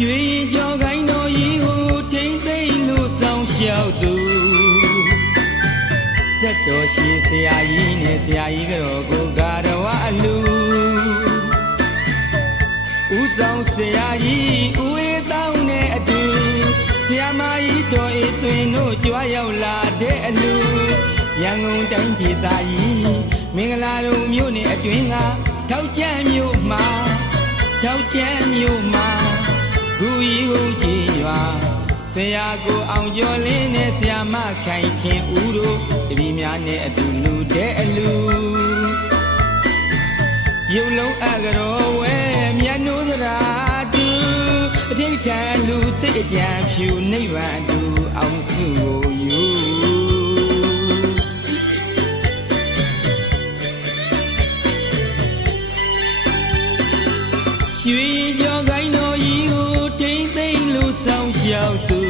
ရွှေကြောကိုင်းတော်ကြီးကိုထိမ့်သိမ့်လို့ဆောင်လျှောက်သူတက်တော်ရှိဆရာကြီးနဲ့ဆရာကြီးကတော့ကိုကာရဝအလူဦးဆောင်ဆရာကြီးဦးအေးတောင်းနဲ့အတူဆရာမကြီးတော်အေးသွင်းတို့ကြွားရောက်လာတဲ့အလူရန်ကုန်တိုင်းဒေသကြီးမင်္ဂလာတုံမြို့နယ်အတွင်းကထောက်ကျန်းမြို့မှာဂူကြီးဟုံးကြီးရွာဆရာကိုအောင်ကျော်လင်းနဲ့ဆရာမခိုင်ခင်ဦးတို့တပည့်များနဲ့အတူလူတဲ့အလူရုပ်လုံးအကရောဝဲမြတ်နိုးစရာတူအထိတ်ထန်လူစိတ်အကြံဖြူနိဗ္ဗာန်တူအောင်စုကိုယူရွှေကြောကိုင်းတော်ကြီးကိုထိမ့်သိမ့်လို့ဆောင်လျှောက်သူ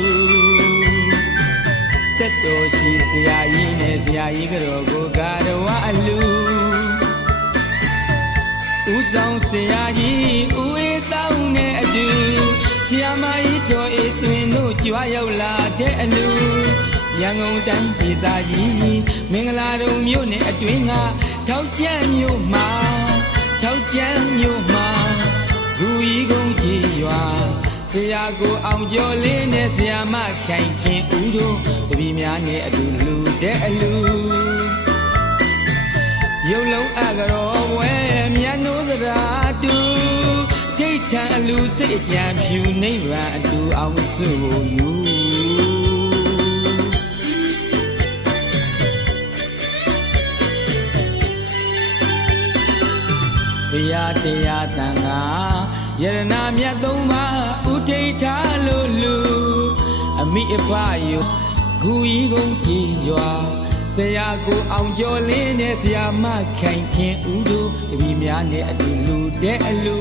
တက်တော်ရှိဆရာကြီးနဲ့ဆရာကြီးကတော့ကိုကာရဝအလူဦးဆောင်ဆရာကြီးဦးအေးတောင်းနဲ့အတူဆရာမကြီးတော်အေးသွင်းတို့ကြွားရောက်လာတဲ့အလူရန်ကုန်တိုင်းဒေသကြီးမင်္ဂလာတုံမြို့နယ်အတွင်းကထောက်ကျန်းမြို့မှာဂူကြီးကုန်းကြီးရွာဆရာကိုအောင်ကျော်လင်းနဲ့ဆရာမခိုင်ခင်ဦးတို့တပည့်များနဲ့အတူလူတဲ့အလူရုပ်လုံးအကရောဝဲမြတ်နိုးစရာတူထိတ်ထန်အလူစိတ်အကြံဖြူနိဗ္ဗာန်အတူအောင်စုကိုယူတရားတရားတန်ခါယရနာမြတ်သုံးပါဥထိတ်ထားလို့လူအမိအဖယုဂူကြီးကုန်းကြီးရွာဆရာကိုအောင်ကျော်လင်းနဲ့ဆရာမခိုင်ခင်ဦးတို့တပည့်များနဲ့အတူလူတဲ့အလူ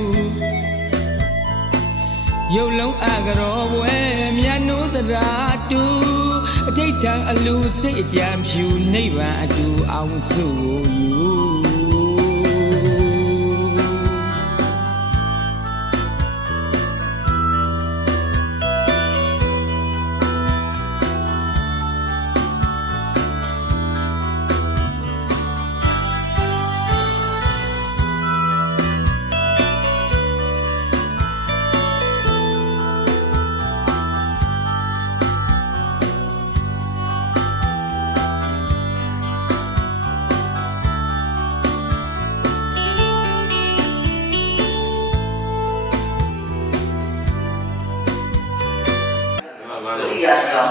ရုပ်လုံးအကရောဝဲမြတ်နိုးတရာတူအထိတ်ထန်အလူစိတ်အကြံဖြူနိဗ္ဗာန်အတူအောင်စုကိုယူ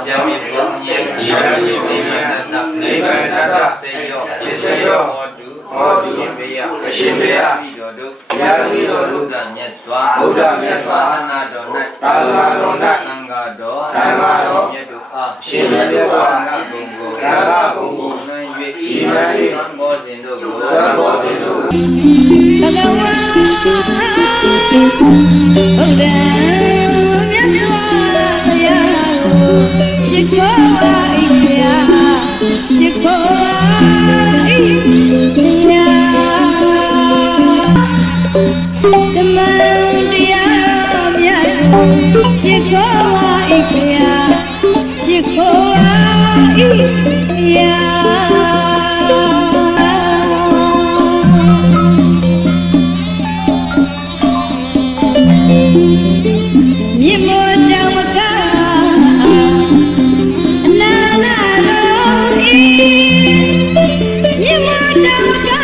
ကြောင့်ဒီဘုံရဲ့ဒီရန်လေးနိဗ္ဗာန်တတ်စေရောဟောတုရှင်ဘေယပြီးတော်တို့ဘုရားမြတ်စွာသာနာတော်၌သံဃာတော်မြတ်တို့အားရှင်မြတ်စွာငါကုံကိုနှံ့၍ဤမံသံဘောဇဉ်တို့ကိုဘဂဝါဘုရားရှိခိုးမြတ်စွာဘုရားရှိခိုးပါ၏ရာရှိခိုးပါ၏ရာဓမ္မတရားမြတ်ရှိခိုးပါ၏ရာရှိခိုးပါ၏ရာမြေမောတောင်ကမြေမောတောင်က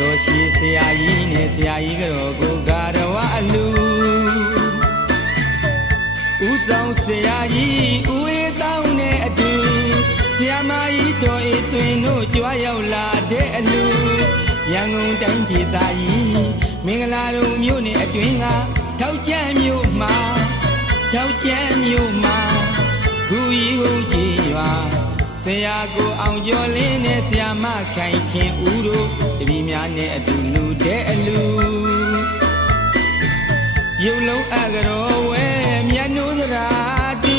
တော်ရှိဆရာကြီးနဲ့ဆရာကြီးကတော့ကိုဂါရဝအလူဦးဆောင်ဆရာကြီးဦးအေးတောင်းနဲ့အတူဆရာမကြီးတော်အေးသွင်းတို့ကြွားရောက်လာတဲ့အလူရန်ကုန်တိုင်းဒေသကြီးမင်္ဂလာတုံမြို့နယ်အတွင်းကထောက်ကျန်းမြို့မှာဂူကြီးဟုံးကြီးရွာဆရာကိုအောင်ကျော်လင်းနဲ့ဆရာမခိုင်ခင်ဦးတို့တပည့်များနဲ့အတူလူတဲ့အလူရုပ်လုံးအကရောဝဲမြတ်နိုးစရာတူ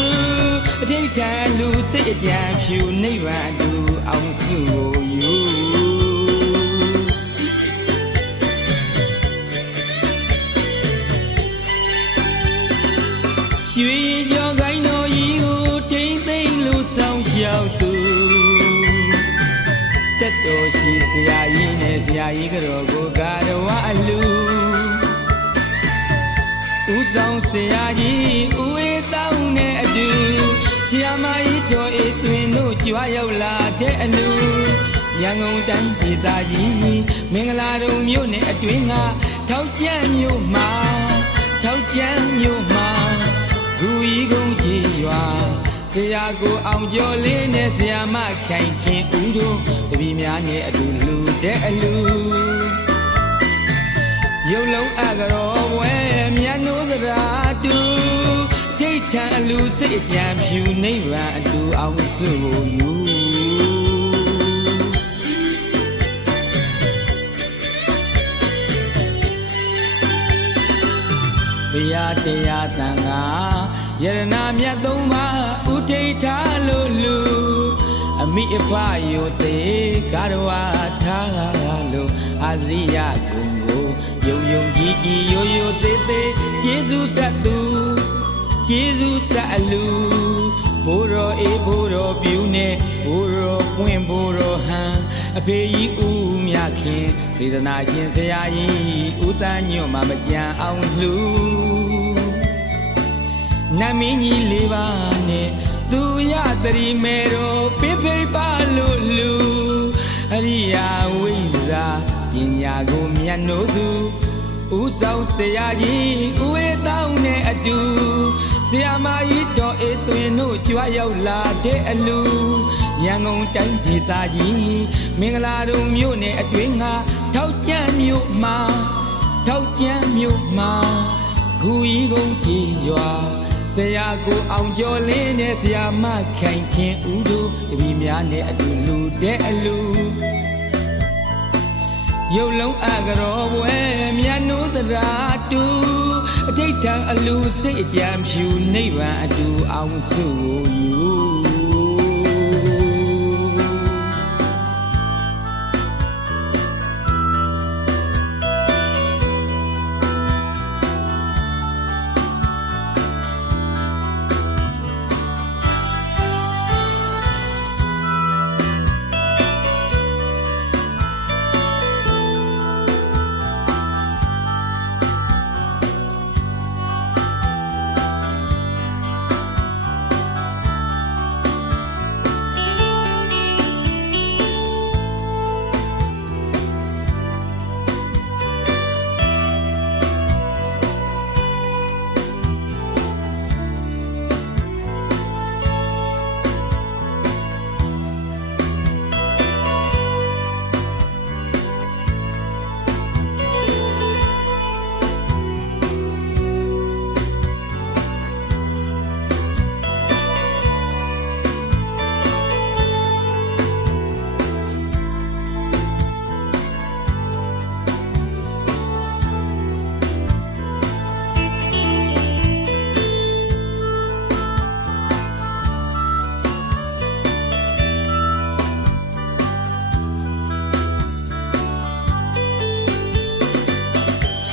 အထိတ်ထန်လူစိတ်အကြံဖြူနိဗ္ဗာန်တူအောင်စုကိုယူရွှေကြောကိုင်းတော်ကြီးကိုထိမ့်သိမ့်လို့ဆောင်လျှောက်သူတက်တော်ရှိဆရာကြီးနဲ့ဆရာကြီးကတော့ကိုဂါရဝအလူဦးဆောင်ဆရာကြီးဦးအေးတောင်းနဲ့အတူဆရာမကြီးတော်အေးသွင်းတို့ကြွားရောက်လာတဲ့အလူရန်ကုန်တိုင်းဒေသကြီးမင်္ဂလာတုံမြို့နယ်အတွင်းကထောက်ကျန်းမြို့မှာဂူကြီးကုန်းကြီးရွာဆရာကိုအောင်ကျော်လေးနဲ့ဆရာမခိုင်ခင်ဦးတို့တပည့်များနဲ့အတူလူတဲ့အလူရုပ်လုံးအကရောဝဲမြတ်နိုးစရာတူထိတ်ထန်အလူစိတ်အကြံဖြူနိဗ္ဗာန်အတူအောင်စုကိုယူဘုရားတရားသံဃာယရနာမြတ်သုံးပါးဥထိတ်ထားလို့လူအမိအဖယိုသေးကာရဝထားလို့အာဇရိယကုံကိုယုံယုံကြည်ကြည်ယိုယိုသေးသေးကျေးဇူးဆက်သူကျေးဇူးဆက်အလူဘိုးတော်အေးဘိုးတော်ပြူနဲ့ဘိုးတော်ပွင့်ဘိုးတော်ဟန်အဖေကြီးဦးမြခင်စေတနာရှင်ဆရာကြီးဦးတန်းညွန့်မှာမကြံအောင်လှူနမင်းကြီးလေးပါနဲ့သူရတရီမဲတော်ပြဖိပါလို့လူအရိယာဝိဇာပညာကိုမြတ်နိုးသူဦးဆောင်ဆရာကြီးဦးဝေတောင်းနဲ့အတူဆ ရာမကြီးတော်အေးသွင်းတို့ကြွားရောက်လာတဲ့အလူရန်ကုန်တိုင်းဒေသကြီးမင်္ဂလာတုံမြို့နယ်အတွင်းကထောက်ကျန်းမြို့မှာဂူကြီးကုန်းကြီးရွာဆရာကိုအောင်ကျော်လင်းနဲ့ဆရာမခိုင်ခင်ဦးတို့တပည့်များနဲ့အတူလူတဲ့အလူရုပ်လုံးအကရောဘွယ်မြတ်နိုးသရာတူအထိတ်ထန်အလူစိတ်အကြံဖြူနိဗ္ဗာန်အတူအောင်စုယူ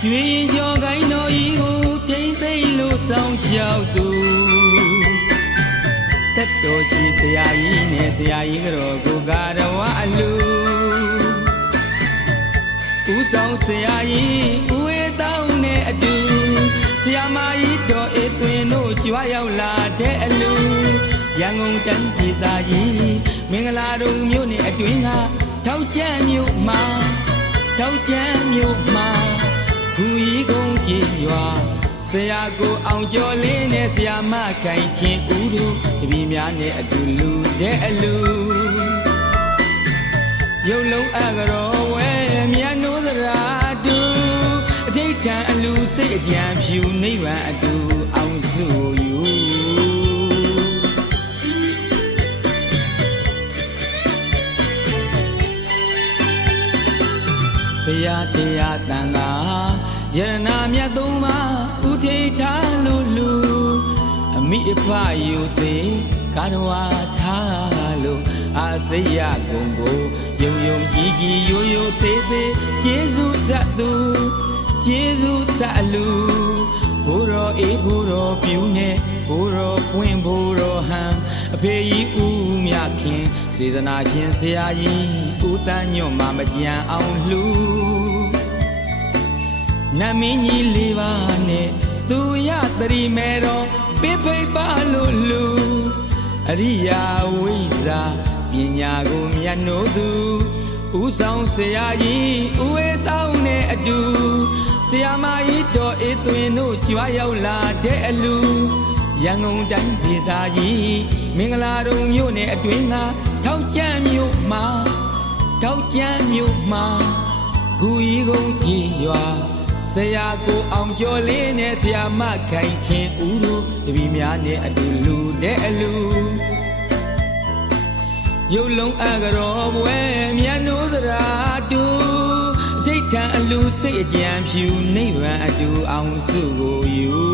ရွှေကြော်ကိုင်းတော်ဤကိုထိမ့်သိမ့်လို့ဆောင်လျှောက်သူတက်တော်ရှိဆရာကြီးနဲ့ဆရာကြီးကတော့ကိုကာရဝအလူဦးဆောင်ဆရာကြီးဦးဝေတောင်းနဲ့အတူဆရာမကြီးတော်အေးသွင်းတို့ကြွားရောက်လာတဲ့အလူရန်ကုန်တိုင်းဒေသကြီးမင်္ဂလာတုံမြို့နယ်အတွင်းကထောက်ကျန်းမြို့မှာဂူကြီးကုန်းကြီးရွာဆရာကိုအောင်ကျော်လင်းနဲ့ဆရာမခိုင်ခင်ဦးတို့တပည့်များနဲ့အတူလူတဲ့အလူရုပ်လုံးအကရောဝဲမြတ်နိုးသရာတူအထိတ်ထန်အလူစိတ်အကြံဖြူနိဗ္ဗာန်အတူအောင်စုယူဘုရားတရားတန်ခါယရနာမြတ်သုံးပါးဥထိထားလို့လူအမိအဖယူသေးကာရဝါထားလို့အာစိယကုံကိုယုံယုံကြည်ကြည်ရိုးရိုးသေးသေးကျေးဇူးဆက်သူကျေးဇူးဆက်အလူဘိုးတော်အေးဘိုးတော်ပြူနဲ့ဘိုးတော်ပွင့်ဘိုးတော်ဟန်အဖေကြီးဦးမြခင်စေတနာရှင်ဆရာကြီးဦးတန်းညွန့်မှာမကြံအောင်လှူနမင်းကြီးလေးပါနဲ့သူရတရီမဲတော်ပိဖိတ်ပါလို့လူအရိယာဝိဇာပညာကိုမြတ်နိုးသူဦးဆောင်ဆရာကြီးဦးဝေတောင်းနဲ့အတူဆရာမကြီးတော်အေးသွင်းတို့ကြွားရောက်လာတဲ့အလူရန်ကုန်တိုင်းဒေသကြီးမင်္ဂလာတုံမြို့နယ်အတွင်းကထောက်ကျန်းမြို့မှာဂူကြီးကုန်းကြီးရွာဆရာကိုအောင်ကျော်လေးနဲ့ဆရာမခိုင်ခင်ဦးတို့တပည့်များနဲ့အတူလူတဲ့အလူရုပ်လုံးအကရောဘွယ်မြတ်နိုးသရာတူအထိတ်ထန်အလူစိတ်အကြံဖြူနိဗ္ဗာန်အတူအောင်စုကိုယူ